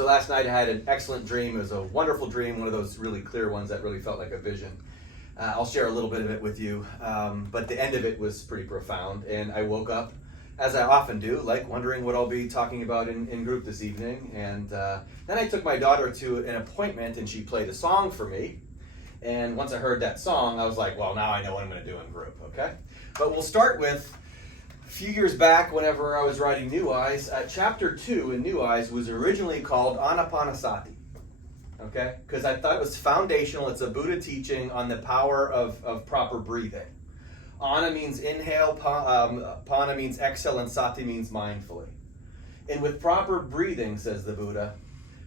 So last night I had an excellent dream. It was a wonderful dream, one of those really clear ones that really felt like a vision. I'll share a little bit of it with you, but the end of it was pretty profound. And I woke up, as I often do, like wondering what I'll be talking about in group this evening. And then I took my daughter to an appointment, and she played a song for me. And once I heard that song, I was like, well, now I know what I'm going to do in group, okay? But we'll start with a few years back, whenever I was writing New Eyes. Chapter 2 in New Eyes was originally called Anapanasati, okay? Because I thought it was foundational. It's a Buddha teaching on the power of proper breathing. Ana means inhale, Pana means exhale, and Sati means mindfully. And with proper breathing, says the Buddha,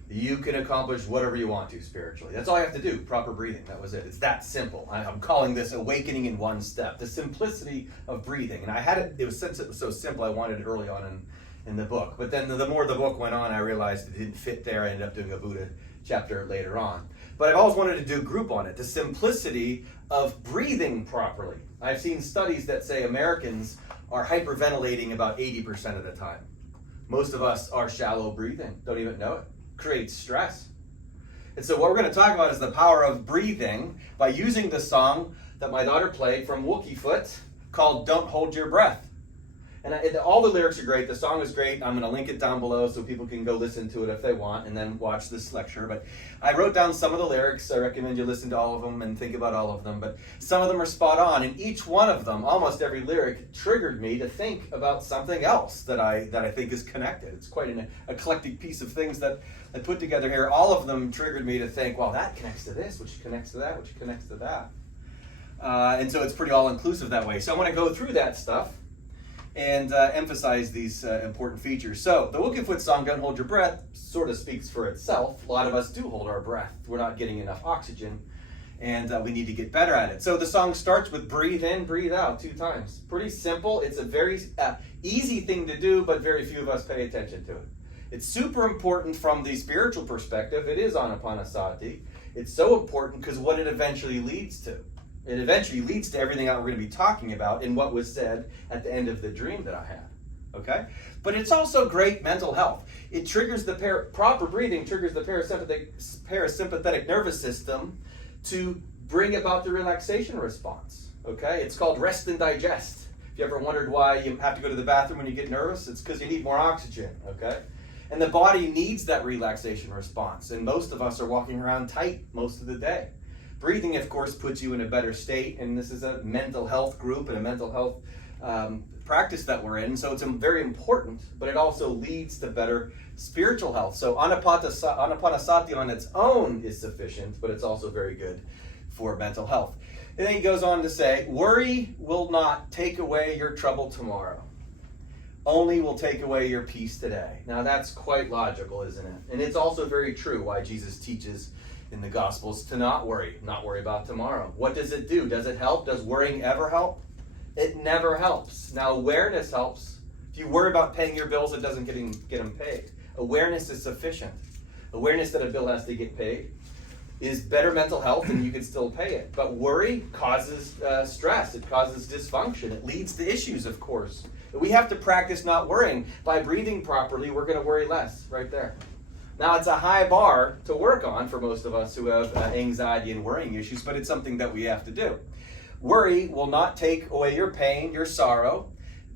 you can accomplish whatever you want to spiritually. That's all you have to do, proper breathing. That was it. It's that simple. I'm calling this awakening in one step, the simplicity of breathing. And I had it, it was so simple, I wanted it early on in the book. But then the more the book went on, I realized it didn't fit there. I ended up doing a Buddha chapter later on. But I've always wanted to do a group on it, the simplicity of breathing properly. I've seen studies that say Americans are hyperventilating about 80% of the time. Most of us are shallow breathing, don't even know it. Creates stress. And so what we're going to talk about is the power of breathing by using the song that my daughter played from Wookiefoot called Don't Hold Your Breath. And all the lyrics are great. The song is great. I'm going to link it down below so people can go listen to it if they want and then watch this lecture. But I wrote down some of the lyrics. I recommend you listen to all of them and think about all of them. But some of them are spot on. And each one of them, almost every lyric, triggered me to think about something else that I think is connected. It's quite an eclectic piece of things that I put together here. All of them triggered me to think, well, that connects to this, which connects to that, which connects to that. And so it's pretty all-inclusive that way. So I want to go through that stuff and emphasize these important features. So the Wookiefoot song, Don't Hold Your Breath, sort of speaks for itself. A lot of us do hold our breath. We're not getting enough oxygen, and we need to get better at it. So the song starts with breathe in, breathe out 2 times. Pretty simple. It's a very easy thing to do, but very few of us pay attention to it. It's super important from the spiritual perspective. It is Anapanasati. It's so important because what it eventually leads to. It eventually leads to everything that we're going to be talking about in what was said at the end of the dream that I had. Okay? But it's also great mental health. It triggers the proper breathing triggers the parasympathetic nervous system to bring about the relaxation response. Okay? It's called rest and digest. If you ever wondered why you have to go to the bathroom when you get nervous, it's because you need more oxygen. Okay? And the body needs that relaxation response. And most of us are walking around tight most of the day. Breathing, of course, puts you in a better state, and this is a mental health group and a mental health practice that we're in, so it's very important, but it also leads to better spiritual health. So Anapanasati on its own is sufficient, but it's also very good for mental health. And then he goes on to say, worry will not take away your trouble tomorrow. Only will take away your peace today. Now that's quite logical, isn't it? And it's also very true why Jesus teaches in the Gospels to not worry about tomorrow. What does it do? Does it help? Does worrying ever help? It never helps. Now, awareness helps. If you worry about paying your bills, it doesn't get them paid. Awareness is sufficient. Awareness that a bill has to get paid is better mental health, and you can still pay it. But worry causes stress. It causes dysfunction. It leads to issues, of course. We have to practice not worrying. By breathing properly, we're going to worry less, right there. Now, it's a high bar to work on for most of us who have anxiety and worrying issues, but it's something that we have to do. Worry will not take away your pain, your sorrow.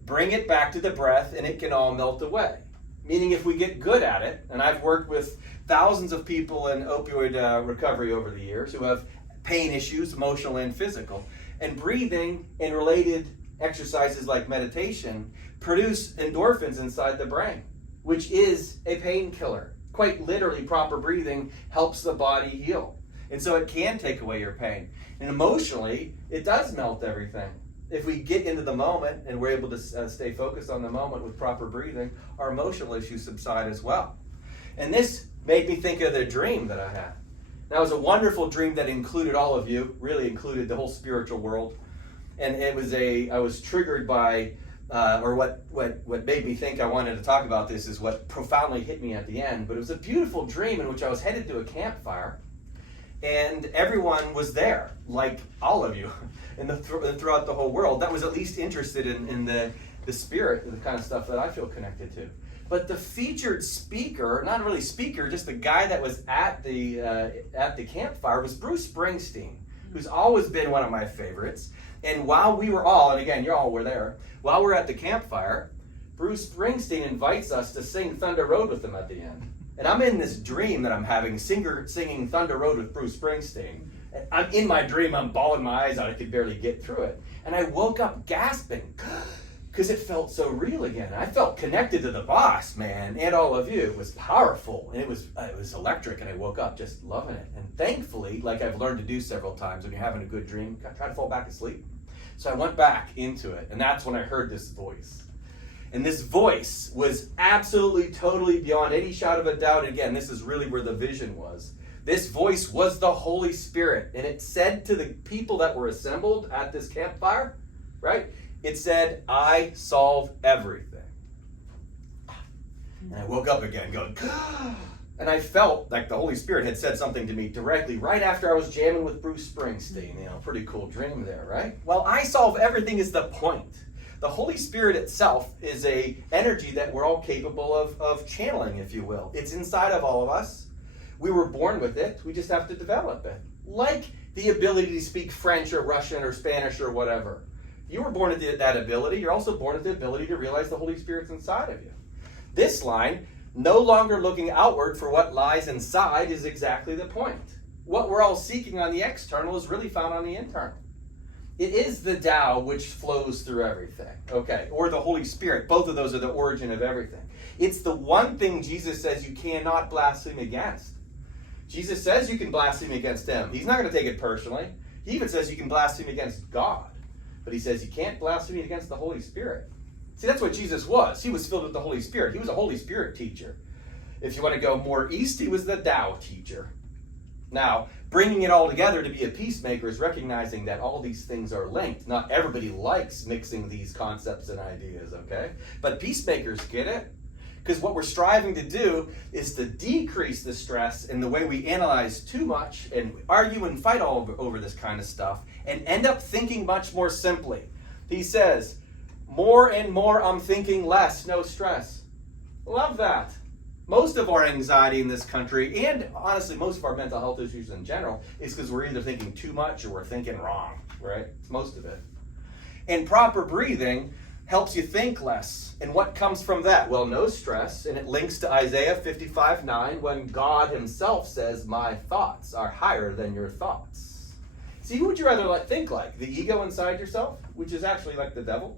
Bring it back to the breath, and it can all melt away. Meaning if we get good at it, and I've worked with thousands of people in opioid recovery over the years who have pain issues, emotional and physical, and breathing and related exercises like meditation produce endorphins inside the brain, which is a painkiller. Quite literally, proper breathing helps the body heal. And so it can take away your pain. And emotionally, it does melt everything. If we get into the moment and we're able to stay focused on the moment with proper breathing, our emotional issues subside as well. And this made me think of the dream that I had. Now, it was a wonderful dream that included all of you, really included the whole spiritual world. And I was triggered by what made me think I wanted to talk about this is what profoundly hit me at the end. But it was a beautiful dream in which I was headed to a campfire, and everyone was there, like all of you, throughout the whole world that was at least interested in the spirit and the kind of stuff that I feel connected to. But the featured speaker, not really speaker, just the guy that was at the campfire was Bruce Springsteen, who's always been one of my favorites. And while we were all, and again, you all were there, while we're at the campfire, Bruce Springsteen invites us to sing Thunder Road with him at the end. And I'm in this dream that I'm having, singing Thunder Road with Bruce Springsteen. And I'm in my dream, I'm bawling my eyes out, I could barely get through it. And I woke up gasping, because it felt so real again. I felt connected to the boss, man, and all of you. It was powerful, and it was electric, and I woke up just loving it. And thankfully, like I've learned to do several times, when you're having a good dream, try to fall back asleep. So I went back into it, and that's when I heard this voice. And this voice was absolutely, totally beyond any shadow of a doubt. And again, this is really where the vision was. This voice was the Holy Spirit. And it said to the people that were assembled at this campfire, right? It said, I solve everything. And I woke up again going, and I felt like the Holy Spirit had said something to me directly right after I was jamming with Bruce Springsteen. You know, pretty cool dream there, right? Well, I solve everything is the point. The Holy Spirit itself is a energy that we're all capable of channeling, if you will. It's inside of all of us. We were born with it. We just have to develop it. Like the ability to speak French or Russian or Spanish or whatever. You were born with that ability. You're also born with the ability to realize the Holy Spirit's inside of you. This line, no longer looking outward for what lies inside, is exactly the point. What we're all seeking on the external is really found on the internal. It is the Tao which flows through everything, okay? Or the Holy Spirit. Both of those are the origin of everything. It's the one thing Jesus says you cannot blaspheme against. Jesus says you can blaspheme against him. He's not going to take it personally. He even says you can blaspheme against God. But he says you can't blaspheme against the Holy Spirit. See, that's what Jesus was. He was filled with the Holy Spirit. He was a Holy Spirit teacher. If you want to go more east, he was the Tao teacher. Now, bringing it all together to be a peacemaker is recognizing that all these things are linked. Not everybody likes mixing these concepts and ideas, okay? But peacemakers get it. Because what we're striving to do is to decrease the stress in the way we analyze too much and argue and fight all over this kind of stuff and end up thinking much more simply. He says, more and more I'm thinking less, no stress. Love that. Most of our anxiety in this country, and honestly most of our mental health issues in general, is because we're either thinking too much or we're thinking wrong, right? It's most of it. And proper breathing helps you think less. And what comes from that? Well, no stress, and it links to Isaiah 55:9 when God himself says, my thoughts are higher than your thoughts. See, who would you rather think like? The ego inside yourself, which is actually like the devil?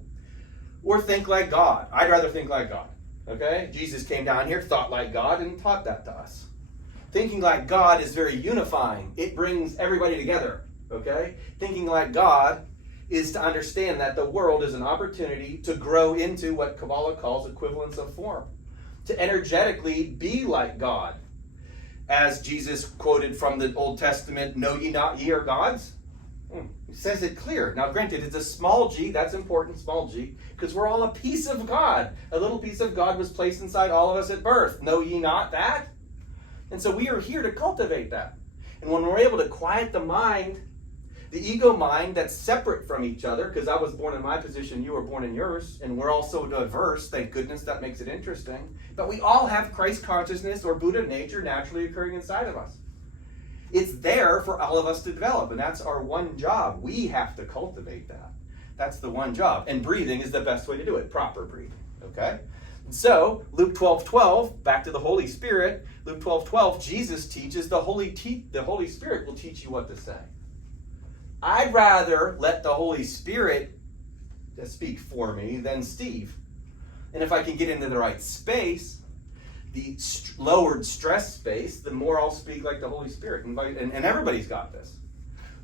Or think like God? I'd rather think like God. Okay? Jesus came down here, thought like God, and taught that to us. Thinking like God is very unifying. It brings everybody together. Okay? Thinking like God is to understand that the world is an opportunity to grow into what Kabbalah calls equivalence of form. To energetically be like God. As Jesus quoted from the Old Testament, know ye not ye are gods? He says it clear. Now granted, it's a small g, that's important, small g, because we're all a piece of God. A little piece of God was placed inside all of us at birth. Know ye not that? And so we are here to cultivate that. And when we're able to quiet the mind, the ego mind that's separate from each other, because I was born in my position, you were born in yours, and we're all so diverse, thank goodness, that makes it interesting. But we all have Christ consciousness or Buddha nature naturally occurring inside of us. It's there for all of us to develop, and that's our one job. We have to cultivate that. That's the one job. And breathing is the best way to do it, proper breathing, okay? So, Luke 12:12, back to the Holy Spirit, Luke 12:12, Jesus teaches the Holy Spirit will teach you what to say. I'd rather let the Holy Spirit speak for me than Steve. And if I can get into the right space, the lowered stress space, the more I'll speak like the Holy Spirit. And everybody's got this.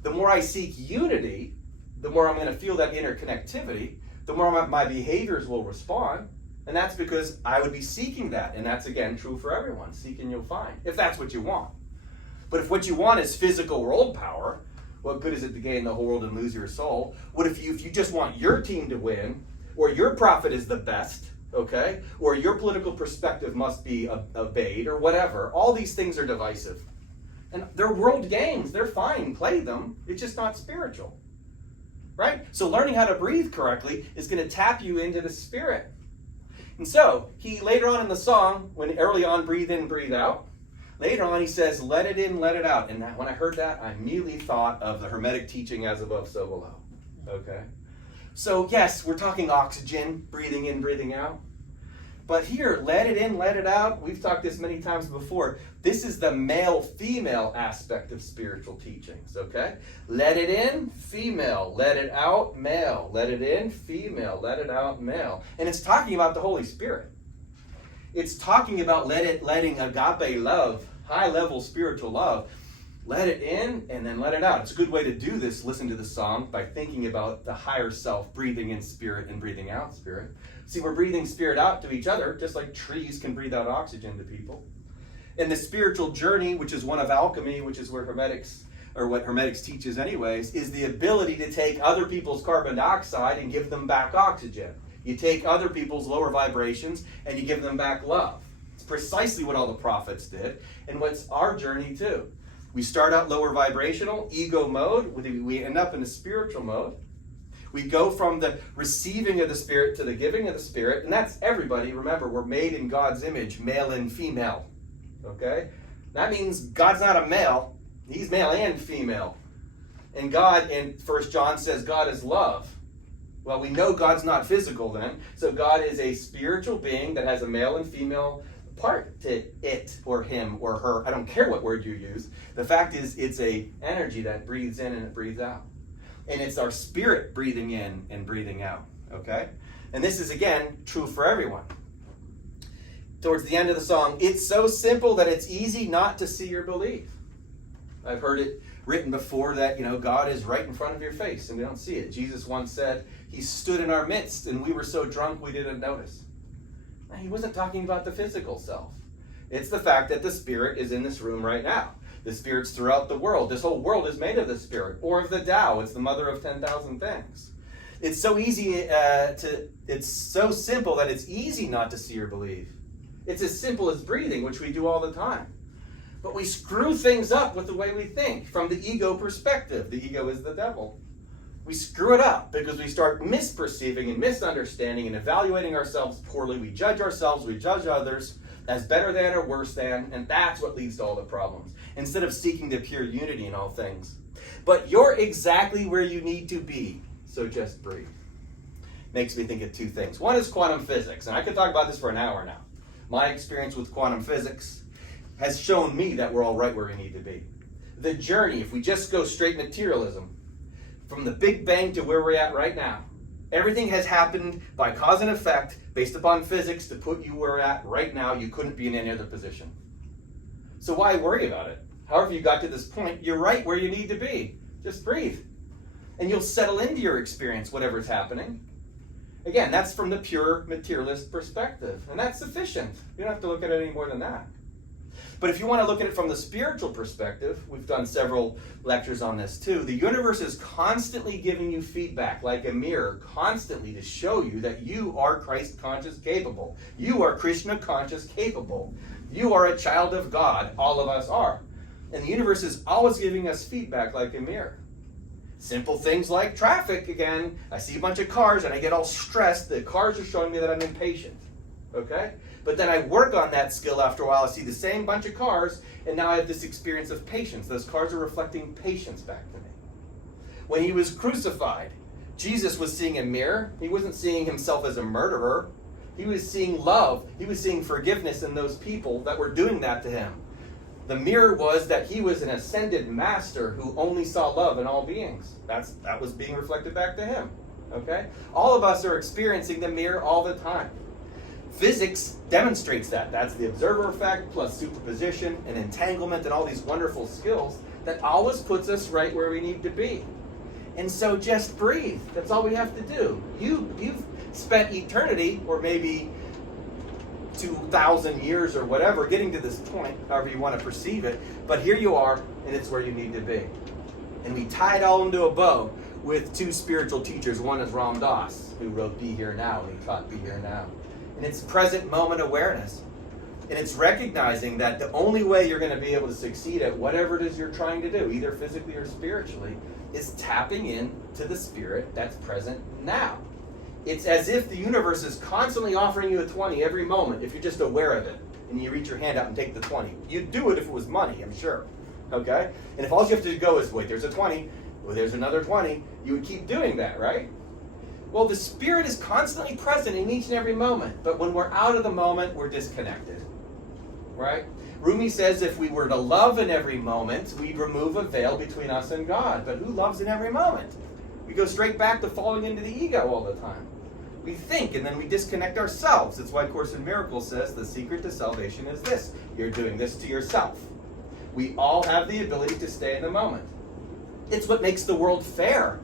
The more I seek unity, the more I'm going to feel that interconnectivity, the more my behaviors will respond. And that's because I would be seeking that. And that's, again, true for everyone. Seek and you'll find, if that's what you want. But if what you want is physical world power, what good is it to gain the whole world and lose your soul? What if you just want your team to win, or your profit is the best, okay? Or your political perspective must be obeyed, or whatever. All these things are divisive. And they're world games. They're fine. Play them. It's just not spiritual. Right? So learning how to breathe correctly is going to tap you into the spirit. And so, he later on in the song, when early on, breathe in, breathe out, later on he says, let it in, let it out. And when I heard that, I immediately thought of the Hermetic teaching, as above, so below. Okay? So yes, we're talking oxygen, breathing in, breathing out. But here, let it in, let it out. We've talked this many times before. This is the male-female aspect of spiritual teachings, okay? Let it in, female. Let it out, male. Let it in, female. Let it out, male. And it's talking about the Holy Spirit. It's talking about letting agape love, high-level spiritual love, let it in and then let it out. It's a good way to do this, listen to the song, by thinking about the higher self, breathing in spirit and breathing out spirit. See, we're breathing spirit out to each other, just like trees can breathe out oxygen to people. And the spiritual journey, which is one of alchemy, which is where Hermetics, or what Hermetics teaches anyways, is the ability to take other people's carbon dioxide and give them back oxygen. You take other people's lower vibrations and you give them back love. It's precisely what all the prophets did, and what's our journey too. We start out lower vibrational, ego mode. We end up in a spiritual mode. We go from the receiving of the Spirit to the giving of the Spirit. And that's everybody. Remember, we're made in God's image, male and female. Okay? That means God's not a male. He's male and female. And God, in 1 John says, God is love. Well, we know God's not physical then. So God is a spiritual being that has a male and female part to it or him or her. I don't care what word you use. The fact is, it's a energy that breathes in and it breathes out. And it's our spirit breathing in and breathing out. Okay? And this is, again, true for everyone. Towards the end of the song, it's so simple that it's easy not to see or believe. I've heard it written before that, God is right in front of your face and we don't see it. Jesus once said, he stood in our midst and we were so drunk we didn't notice. He wasn't talking about the physical self. It's the fact that the Spirit is in this room right now. The Spirit's throughout the world. This whole world is made of the Spirit, or of the Tao. It's the mother of 10,000 things. It's so easy it's so simple that it's easy not to see or believe. It's as simple as breathing, which we do all the time. But we screw things up with the way we think from the ego perspective. The ego is the devil. We screw it up because we start misperceiving and misunderstanding and evaluating ourselves poorly. We judge ourselves, we judge others as better than or worse than, and that's what leads to all the problems, instead of seeking the pure unity in all things. But you're exactly where you need to be, so just breathe. Makes me think of two things. One is quantum physics, and I could talk about this for an hour now. My experience with quantum physics has shown me that we're all right where we need to be. The journey, if we just go straight materialism, from the Big Bang to where we're at right now, everything has happened by cause and effect based upon physics to put you where we're at right now. You couldn't be in any other position. So why worry about it? However you got to this point, you're right where you need to be. Just breathe. And you'll settle into your experience, whatever's happening. Again, that's from the pure materialist perspective. And that's sufficient. You don't have to look at it any more than that. But if you want to look at it from the spiritual perspective, we've done several lectures on this too. The universe is constantly giving you feedback, like a mirror, constantly to show you that you are Christ conscious capable. You are Krishna conscious capable. You are a child of God. All of us are. And the universe is always giving us feedback like a mirror. Simple things like traffic, again. I see a bunch of cars and I get all stressed. The cars are showing me that I'm impatient. Okay? But then I work on that skill after a while. I see the same bunch of cars, and now I have this experience of patience. Those cars are reflecting patience back to me. When he was crucified, Jesus was seeing a mirror. He wasn't seeing himself as a murderer. He was seeing love. He was seeing forgiveness in those people that were doing that to him. The mirror was that he was an ascended master who only saw love in all beings. That was being reflected back to him. Okay? All of us are experiencing the mirror all the time. Physics demonstrates that. That's the observer effect plus superposition and entanglement and all these wonderful skills that always puts us right where we need to be. And so just breathe. That's all we have to do. You've spent eternity, or maybe 2,000 years or whatever, getting to this point, however you want to perceive it. But here you are, and it's where you need to be. And we tie it all into a bow with two spiritual teachers. One is Ram Dass, who wrote Be Here Now, and he taught Be Here Now. And it's present moment awareness. And it's recognizing that the only way you're going to be able to succeed at whatever it is you're trying to do, either physically or spiritually, is tapping in to the spirit that's present now. It's as if the universe is constantly offering you a 20 every moment if you're just aware of it and you reach your hand out and take the 20. You'd do it if it was money, I'm sure. Okay? And if all you have to go is, wait, there's a 20, well, there's another 20, you would keep doing that, right? Well, the Spirit is constantly present in each and every moment, but when we're out of the moment, we're disconnected, right? Rumi says if we were to love in every moment, we'd remove a veil between us and God. But who loves in every moment? We go straight back to falling into the ego all the time. We think and then we disconnect ourselves. That's why Course in Miracles says the secret to salvation is this. You're doing this to yourself. We all have the ability to stay in the moment. It's what makes the world fair.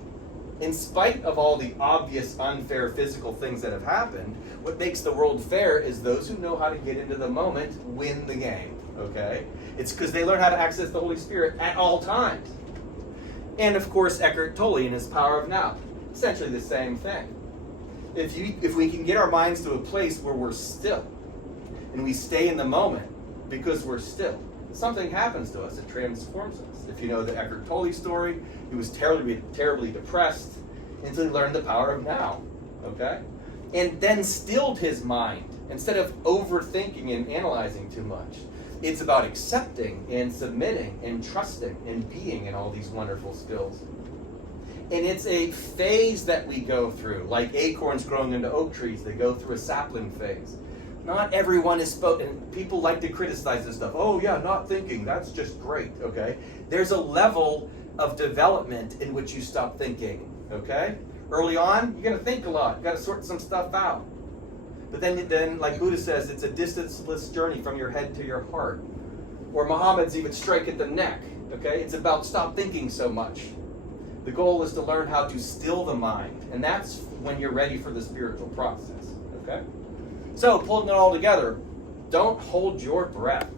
In spite of all the obvious unfair physical things that have happened, what makes the world fair is those who know how to get into the moment win the game, okay? It's because they learn how to access the Holy Spirit at all times. And of course, Eckhart Tolle in his Power of Now, essentially the same thing. If we can get our minds to a place where we're still, and we stay in the moment because we're still, something happens to us. It transforms us. If you know the Eckhart Tolle story, he was terribly depressed until he learned the power of now, okay? And then stilled his mind instead of overthinking and analyzing too much. It's about accepting and submitting and trusting and being in all these wonderful skills. And it's a phase that we go through, like acorns growing into oak trees. They go through a sapling phase. Not everyone is spoken. People like to criticize this stuff. Oh yeah, not thinking. That's just great. Okay. There's a level of development in which you stop thinking. Okay. Early on, you're gonna think a lot. You got to sort some stuff out. But then, like Buddha says, it's a distanceless journey from your head to your heart. Or Muhammad's even strike at the neck. Okay. It's about stop thinking so much. The goal is to learn how to still the mind, and that's when you're ready for the spiritual process. Okay. So, pulling it all together, don't hold your breath.